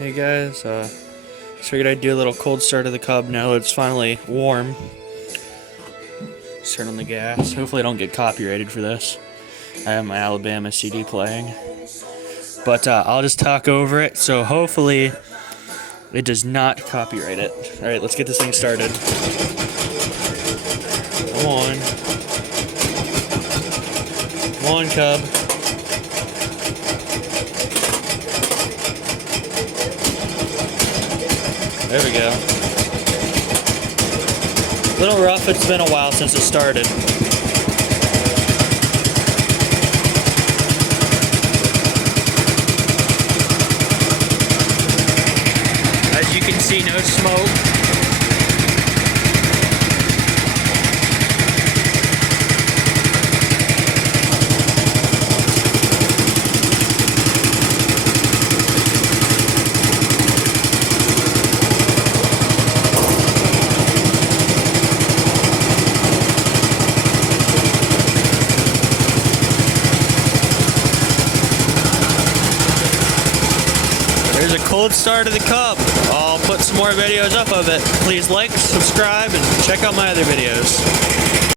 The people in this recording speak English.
Hey guys, just figured I'd do a little cold start of the Cub now that it's finally warm. Just turn on the gas. Hopefully I don't get copyrighted for this. I have my Alabama CD playing. But I'll just talk over it, so hopefully it does not copyright it. Alright, let's get this thing started. Come on. Come on, Cub. There we go. A little rough, it's been a while since it started. As you can see, no smoke. There's a cold start of the Cub. I'll put some more videos up of it. Please like, subscribe, and check out my other videos.